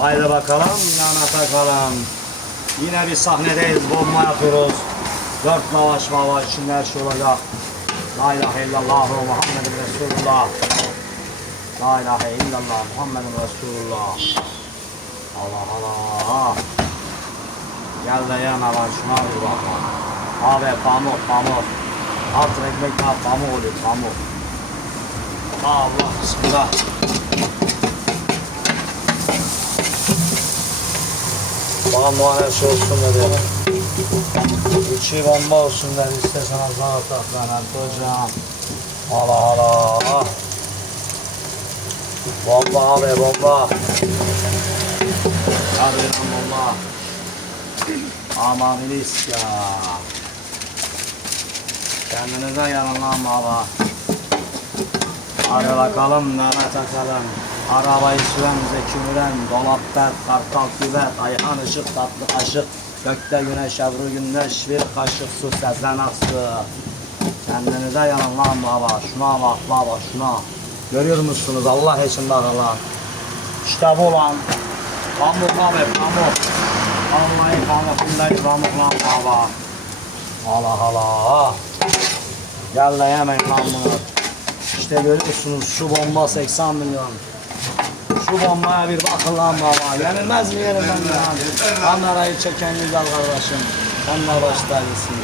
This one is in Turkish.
Haydi bakalım yana takalım. Yine bir sahnedeyiz. Bomba yapıyoruz. Dört lavaş lavaş içinde her şey olacak. La ilahe illallah Muhammedun Resulullah. La ilahe illallah Muhammedun Resulullah. Allah Allah. Gel de yan alan şuna bir bak. Abi pamuk pamuk. Alt ekmek daha pamuk oluyor pamuk. Allah bismillah. Şey olsun dedi. İçi bomba olsun dedi. İstersen az daha tak ben hocam. Allah Allah. Bomba abi bomba. Hadi lan bomba. Aman ilis ya. Kendinize yanın lan baba. Hadi bakalım nara takalım. Arabayı süren Zeki Müren, dolapta kartal küvet, ayhan ışık tatlı kaşık. Gökte güneş, ebru güneş, bir kaşık su, sezen aksı. Kendinize yanın lan baba, şuna bak baba, şuna. Görüyor musunuz Allah için bak lan. İşte bu lan. Pamuk abi, pamuk. Vallahi pamuk, billahi pamuk lan baba. Allah Allah. Gel de yemeyin lan. İşte görüyorsunuz şu bomba 80 milyon. Şu bombaya bir bakın lan baba. Yenilmez mi yenilmez mi lan? Kamerayı çeken güzel kardeşim. De başta iyisin.